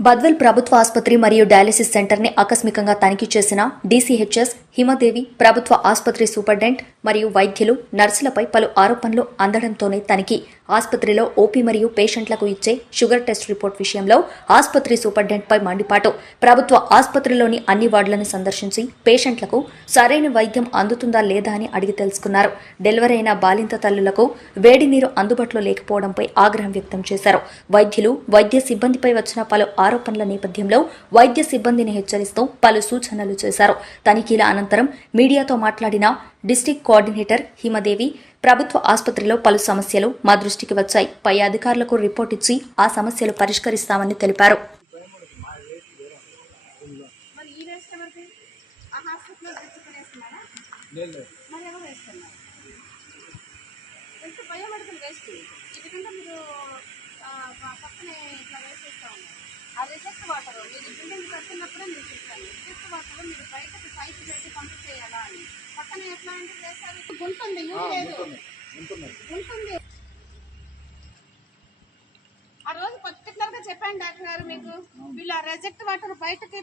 బద్వెల్ ప్రభుత్వ ఆసుపత్రి మరియు డయాలసిస్ సెంటర్ని ఆకస్మికంగా తనిఖీ చేసిన డీసీహెచ్ఎస్ హిమదేవి ప్రభుత్వ ఆసుపత్రి సూపరింటెండెంట్ మరియు వైద్యులు నర్సులపై పలు ఆరోపణలు అందడంతోనే తనిఖీ. ఆసుపత్రిలో ఓపీ మరియు పేషెంట్లకు ఇచ్చే షుగర్ టెస్ట్ రిపోర్ట్ విషయంలో ఆసుపత్రి సూపరింటెండెంట్ మండిపాటు. ప్రభుత్వ ఆసుపత్రిలోని అన్ని వార్డులను సందర్శించి పేషెంట్లకు సరైన వైద్యం అందుతుందా లేదా అని అడిగి తెలుసుకున్నారు. డెలివరీ అయిన బాలింత తల్లులకు వేడి నీరు అందుబాటులో లేకపోవడంపై ఆగ్రహం వ్యక్తం చేశారు. వైద్యులు వైద్య సిబ్బందిపై వచ్చిన పలు ఆరోపణల నేపథ్యంలో వైద్య సిబ్బందిని హెచ్చరిస్తూ పలు సూచనలు చేశారు. తనిఖీల అనంతరం మీడియాతో మాట్లాడిన డిస్టిక్ కోఆర్డినేటర్ హిమదేవి ప్రభుత్వ ఆసుపత్రిలో పలు సమస్యలు మా దృష్టికి వచ్చాయి. పై అధికారులకు రిపోర్ట్ ఇచ్చి ఆ సమస్యలు పరిష్కరిస్తామని తెలిపారు. మరి ఈ వేస్ట్. మరి పక్కనే ఇట్లా వేసేస్తా ఉన్నారు. ఆ రిజెక్ట్ వాటర్ మీరు బిల్డింగ్ కడుతున్నప్పుడే నేను చెప్పాను రిజెక్ట్ వాటర్ మీరు బయటకు పైపు పెట్టి పంపించేయాలా అని. పక్కన ఎట్లా అంటే చేస్తారు ఉంటుంది ఉంటుంది ఆ రోజు పర్టికులర్గా చెప్పాను డాక్టర్ గారు మీకు. వీళ్ళు ఆ రిజెక్ట్ వాటర్ బయటకి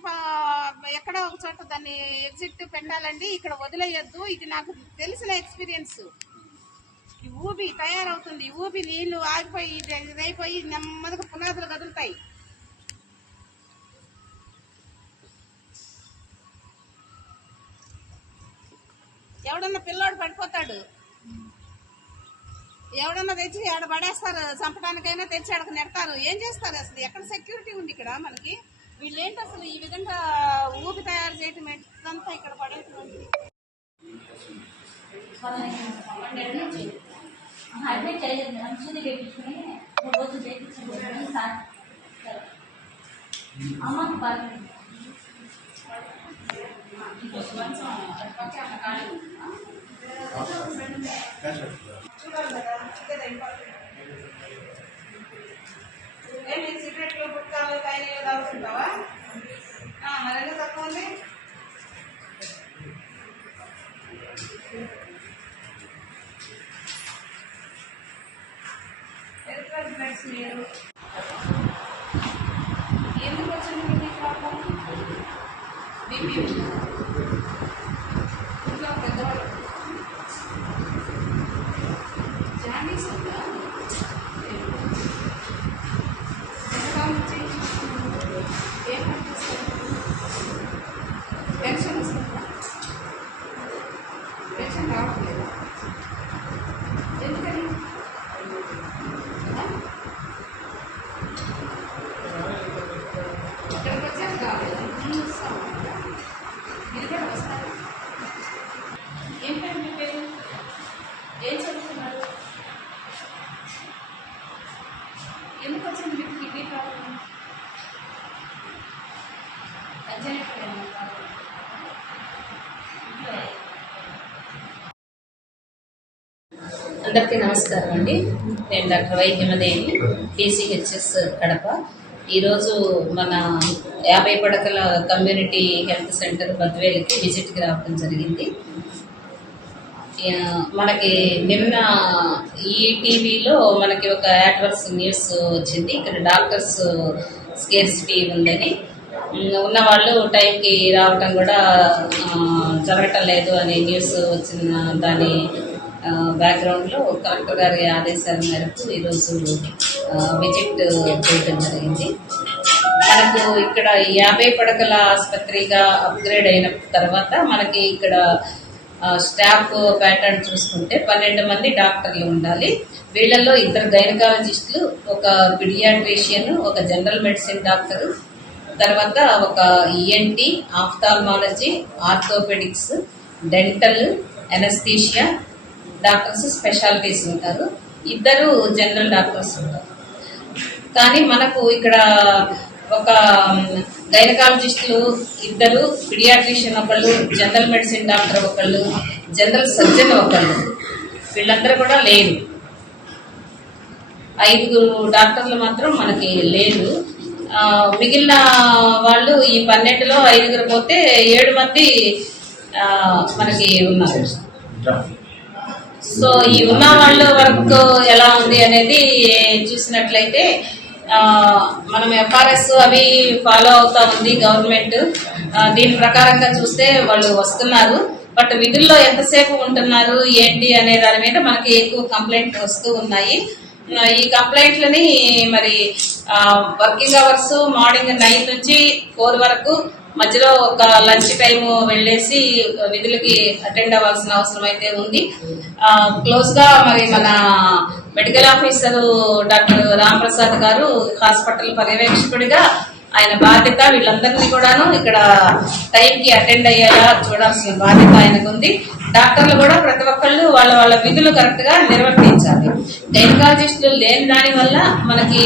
ఎక్కడో ఒక చోట దాన్ని ఎగ్జిట్ పెట్టాలండి ఇక్కడ వదిలేయొద్దు. ఇది నాకు తెలిసిన ఎక్స్పీరియన్స్ ఈ ఊబి తయారవుతుంది. ఊబి నీళ్ళు ఆగిపోయి ఇది ఇదైపోయి నెమ్మదిగా పునాదులు కదులుతాయి. ఎవడన్నా పిల్లోడు పడిపోతాడు. ఎవడన్నా తెచ్చి ఆడ పడేస్తారు చంపడానికైనా తెచ్చి ఆడకు నెడతారు. ఏం చేస్తారు అసలు? ఎక్కడ సెక్యూరిటీ ఉంది ఇక్కడ మనకి? వీళ్ళేంటి అసలు ఈ విధంగా ఊపి తయారు చేయటం ఏంటంతా ఇక్కడ పడేటువంటి అడ్మిట్ చేయలేదు మేడం సూది వేయించుకుని మూడు చేయించుకుని సార్ అమ్మకి బాగా ఏమి సిగరెట్లు గుట్కాలు కాయలు తాగుతుంటావా ఆ, ఎందుకు తక్కువ ఉంది మీరు ఎందుకు వచ్చింది ప్రాబ్లం బీపీ Thank you. అందరికీ నమస్కారం అండి. నేను doctor Y Himadevi TCHS Kadapa. ఈరోజు మన యాభై పడకల కమ్యూనిటీ హెల్త్ సెంటర్ బద్వేలికి విజిట్కి రావడం జరిగింది. మనకి నిన్న ఈ టీవీలో మనకి ఒక యాడ్వర్స్ న్యూస్ వచ్చింది. ఇక్కడ డాక్టర్స్ స్కేర్సిటీ ఉందని. ఉన్న వాళ్ళు టైంకి రావటం కూడా జరగటం లేదు అనే న్యూస్ వచ్చిన దాని బ్యాక్గ్రౌండ్లో కలెక్టర్ గారి ఆదేశాల మేరకు ఈరోజు విజిట్ చేయడం జరిగింది. మనకు ఇక్కడ యాభై పడకల ఆసుపత్రిగా అప్గ్రేడ్ అయిన తర్వాత మనకి ఇక్కడ స్టాఫ్ ప్యాటర్న్ చూసుకుంటే పన్నెండు మంది డాక్టర్లు ఉండాలి. వీళ్ళల్లో ఇద్దరు గైనకాలజిస్టులు ఒక పిడియాట్రిషియన్ ఒక జనరల్ మెడిసిన్ డాక్టర్ తర్వాత ఒక ENT ophthalmology orthopaedics dental anaesthesia doctors specialities ఉంటారు. ఇద్దరు జనరల్ డాక్టర్స్ ఉంటారు. కానీ మనకు ఇక్కడ ఒక గైనకాలజిస్టులు ఇద్దరు పిడియాట్రిషియన్ ఒకళ్ళు జనరల్ మెడిసిన్ డాక్టర్ ఒకళ్ళు జనరల్ సర్జన్ ఒకళ్ళు. వీళ్ళందరూ కూడా లేరు. ఐదుగురు డాక్టర్లు మాత్రం మనకి లేరు. మిగిలిన వాళ్ళు ఈ పన్నెండులో ఐదుగురు పోతే ఏడు మంది మనకి ఉన్నారు. సో ఈ ఉన్న వాళ్ళ వర్క్ ఎలా ఉంది అనేది చూసినట్లయితే మనం ఎఫ్ఆర్ఎస్ అవి ఫాలో అవుతా ఉంది గవర్నమెంట్ దీని ప్రకారంగా చూస్తే వాళ్ళు వస్తున్నారు. బట్ విధుల్లో ఎంతసేపు ఉంటున్నారు ఏంటి అనే దాని మీద మనకి ఎక్కువ కంప్లైంట్ వస్తూ ఉన్నాయి. ఈ కంప్లైంట్లని మరి వర్కింగ్ అవర్స్ మార్నింగ్ నైన్ నుంచి ఫోర్ వరకు మధ్యలో ఒక లంచ్ టైం వెళ్ళేసి విధులకి అటెండ్ అవ్వాల్సిన అవసరం అయితే ఉంది. క్లోజ్గా మరి మన మెడికల్ ఆఫీసర్ డాక్టర్ రాంప్రసాద్ గారు హాస్పిటల్ పర్యవేక్షకుడిగా ఆయన బాధ్యత వీళ్ళందరినీ కూడాను ఇక్కడ టైం కి అటెండ్ అయ్యేలా చూడాల్సిన బాధ్యత ఆయనకు ఉంది. డాక్టర్లు కూడా ప్రతి ఒక్కళ్ళు వాళ్ళ వాళ్ళ విధులు కరెక్ట్గా నిర్వర్తించాలి. గైనకాలజిస్టులు లేని దాని వల్ల మనకి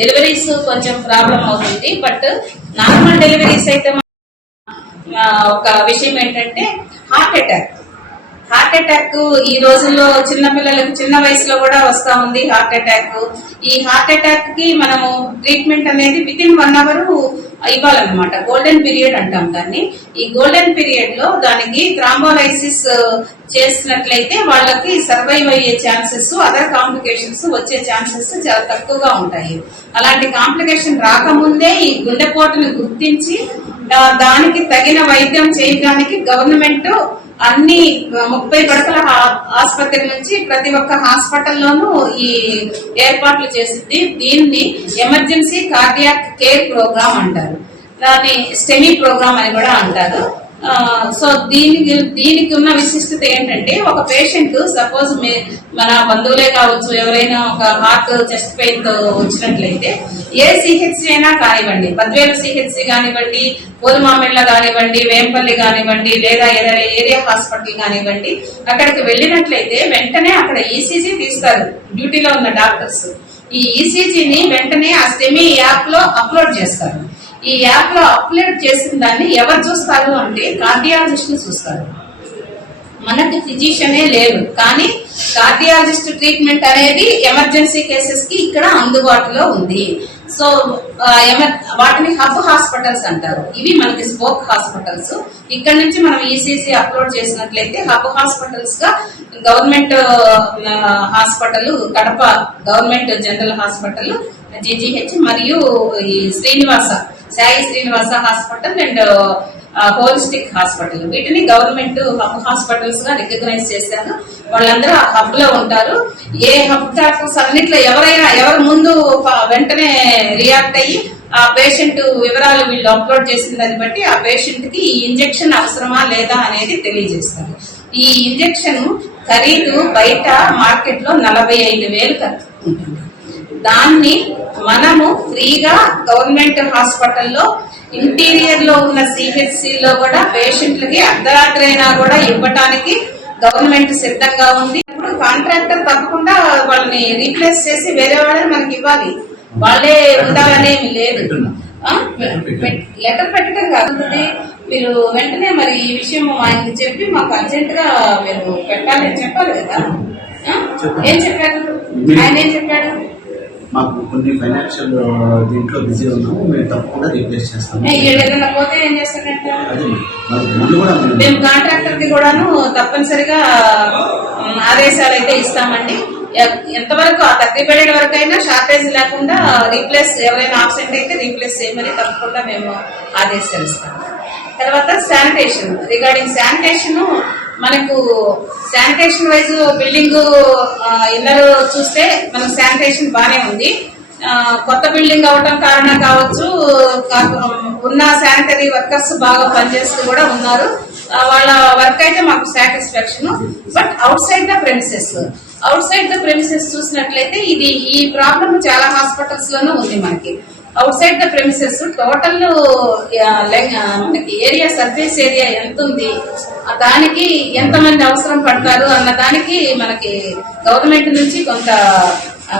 డెలివరీస్ కొంచెం ప్రాబ్లం అవుతుంది. బట్ నార్మల్ డెలివరీస్ అయితే ఒక విషయం ఏంటంటే హార్ట్ అటాక్. హార్ట్ అటాక్ ఈ రోజుల్లో చిన్న పిల్లలకు చిన్న వయసులో కూడా వస్తూ ఉంది హార్ట్ అటాక్. ఈ హార్ట్ అటాక్కి మనము ట్రీట్మెంట్ అనేది విత్ ఇన్ వన్ అవర్ ఇవ్వాలన్నమాట. గోల్డెన్ పీరియడ్ అంటాం దాన్ని. ఈ గోల్డెన్ పీరియడ్లో దానికి థ్రాంబోలైసిస్ చేసినట్లయితే వాళ్ళకి సర్వైవ్ అయ్యే ఛాన్సెస్ అదర్ కాంప్లికేషన్స్ వచ్చే ఛాన్సెస్ చాలా తక్కువగా ఉంటాయి. అలాంటి కాంప్లికేషన్ రాకముందే ఈ గుండెపోటును గుర్తించి దానికి తగిన వైద్యం చేయడానికి గవర్నమెంట్ అన్ని ముప్పై పడకల ఆసుపత్రి నుంచి ప్రతి ఒక్క హాస్పిటల్లోనూ ఈ ఏర్పాట్లు చేసింది. దీన్ని ఎమర్జెన్సీ కార్డియాక్ కేర్ ప్రోగ్రామ్ అంటారు. దాన్ని స్టెమీ ప్రోగ్రామ్ అని కూడా అంటారు. సో దీనికి దీనికి ఉన్న విశిష్టత ఏంటంటే ఒక పేషెంట్ సపోజ్ మన బంధువులే కావచ్చు ఎవరైనా ఒక హార్ట్ చెస్ట్ పెయిన్తో వచ్చినట్లయితే ఏ సిహెచ్సి అయినా కానివ్వండి పద్వేలు సిహెచ్సి కానివ్వండి పూలమామిళ్ళ కానివ్వండి వేంపల్లి కానివ్వండి లేదా ఏదైనా ఏరియా హాస్పిటల్ కానివ్వండి అక్కడికి వెళ్ళినట్లయితే వెంటనే అక్కడ ఈసీజీ తీస్తారు. డ్యూటీలో ఉన్న డాక్టర్స్. ఈ ఈసీజీని వెంటనే ఆ స్టెమీ యాప్లో అప్లోడ్ చేస్తారు. ఈ యాప్లో అప్లోడ్ చేసిన దాన్ని ఎవరు చూస్తారు అంటే కార్డియాలజిస్ట్ చూస్తారు. మనకి ఫిజిషియనే లేరు కానీ కార్డియాలజిస్ట్ ట్రీట్మెంట్ అనేది ఎమర్జెన్సీ కేసెస్కి ఇక్కడ అందుబాటులో ఉంది. సో ఎమర్- వాటిని హబ్ హాస్పిటల్స్ అంటారు. ఇవి మనకి స్పోక్ హాస్పిటల్స్. ఇక్కడ నుంచి మనం ఈసీసీ అప్లోడ్ చేసినట్లయితే hub హాస్పిటల్స్గా government hospital Kadapa government general hospital GGH మరియు ఈ Srinivasa Sai Srinivasa hospital and holistic hospital. వీటిని గవర్నమెంట్ హబ్ హాస్పిటల్స్గా రికగ్నైజ్ చేశారు. వాళ్ళందరూ ఆ హబ్లో ఉంటారు. ఏ హబ్ డాక్టర్స్ అన్నిట్లో ఎవరైనా ఎవరు ముందు వెంటనే రియాక్ట్ అయ్యి ఆ పేషెంట్ వివరాలు వీళ్ళు అప్లోడ్ చేసిన దాన్ని బట్టి ఆ పేషెంట్కి ఈ ఇంజెక్షన్ అవసరమా లేదా అనేది తెలియజేస్తారు. ఈ ఇంజెక్షన్ ఖరీదు బయట మార్కెట్లో నలభై ఐదు వేలు ఖర్చు ఉంటుంది దాన్ని మనము ఫ్రీగా గవర్నమెంట్ హాస్పిటల్లో ఇంటీరియర్లో ఉన్న సిహెచ్సి లో కూడా పేషెంట్లకి అర్ధరాత్రి అయినా కూడా ఇవ్వటానికి గవర్నమెంట్ సిద్ధంగా ఉంది. ఇప్పుడు కాంట్రాక్టర్ తప్పకుండా వాళ్ళని రీప్లేస్ చేసి వేరే వాళ్ళని మనకి ఇవ్వాలి. వాళ్ళే ఉండాలనేమి లేదు. లెటర్ పెట్టడం కాదు. మీరు వెంటనే మరి ఈ విషయం ఆయనకి చెప్పి మాకు అర్జెంట్గా మీరు పెట్టాలని చెప్పాలి కదా? ఏం చెప్పారు? ఆయన ఏం చెప్పాడు? మాకు కొన్ని ఫైనాన్షియల్ దీంట్లో బిజీ ఉన్నాము. మేము తప్పకుండా రీప్లేస్ చేస్తాము. అదే ముందు కూడా మేము కూడాను తప్పనిసరిగా ఆదేశాలు అయితే ఇస్తామండి. ఎంతవరకు ఆ థర్టీ పీరియడ్ వరకు అయినా షార్టేజ్ లేకుండా రీప్లేస్ ఎవరైనా ఆబ్సెంట్ అయితే రీప్లేస్ చేయమని తప్పకుండా మేము ఆదేశాలు ఇస్తాం తర్వాత శానిటేషన్ రిగార్డింగ్ శానిటేషన్ మనకు శానిటేషన్ వైజ్ బిల్డింగ్ ఇన్నర్ చూస్తే మనకు శానిటేషన్ బాగానే ఉంది. కొత్త బిల్డింగ్ అవటం కారణం కావచ్చు ఉన్న శానిటరీ వర్కర్స్ బాగా పనిచేస్తూ కూడా ఉన్నారు. వాళ్ళ వర్క్ అయితే మాకు satisfaction. But outside the premises outside the premises చూసినట్లయితే ఇది ఈ ప్రాబ్లం చాలా హాస్పిటల్స్ లోనూ ఉంది మనకి. Out side the premises total మనకి ఏరియా సర్ఫేస్ ఏరియా ఎంత ఉంది? దానికి ఎంతమంది అవసరం పడతారు అన్న దానికి మనకి గవర్నమెంట్ నుంచి కొంత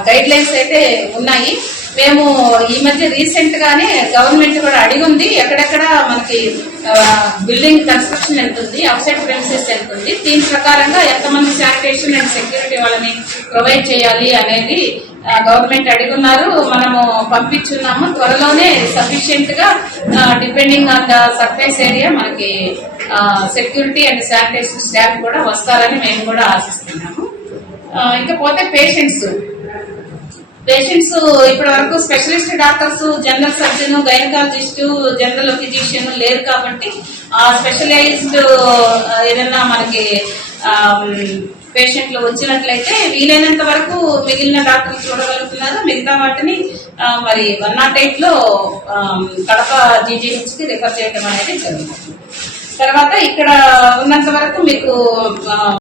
గైడ్ లైన్స్ అయితే ఉన్నాయి. మేము ఈ మధ్య రీసెంట్ గానే గవర్నమెంట్ కూడా అడిగి ఉంది. ఎక్కడెక్కడ మనకి బిల్డింగ్ కన్స్ట్రక్షన్ ఎంత ఉంది అవుట్సైడ్ ప్రెమిసెస్ ఎంత ఉంది దీని ప్రకారంగా ఎంతమంది శానిటేషన్ అండ్ సెక్యూరిటీ వాళ్ళని ప్రొవైడ్ చేయాలి అనేది గవర్నమెంట్ అడిగి ఉన్నారు మనము పంపించున్నాము. త్వరలోనే సఫిషియెంట్గా depending on the surface area మనకి సెక్యూరిటీ అండ్ శానిటేషన్ స్టాఫ్ కూడా వస్తారని మేము కూడా ఆశిస్తున్నాము. ఆ, ఇకపోతే పేషెంట్స్ పేషెంట్స్ ఇప్పటి వరకు specialist doctors general surgeon gynaecologist general physician లేరు కాబట్టి ఆ స్పెషలైజ్డ్ ఏదైనా మనకి పేషెంట్లు వచ్చినట్లయితే వీలైనంత వరకు మిగిలిన డాక్టర్లు చూడగలుగుతున్నారు. మిగతా వాటిని మరి వన్ నాట్ ఎయిట్లో కడప జీజీహెచ్కి రిఫర్ చేయడం అనేది జరుగుతుంది. తర్వాత ఇక్కడ ఉన్నంత వరకు మీకు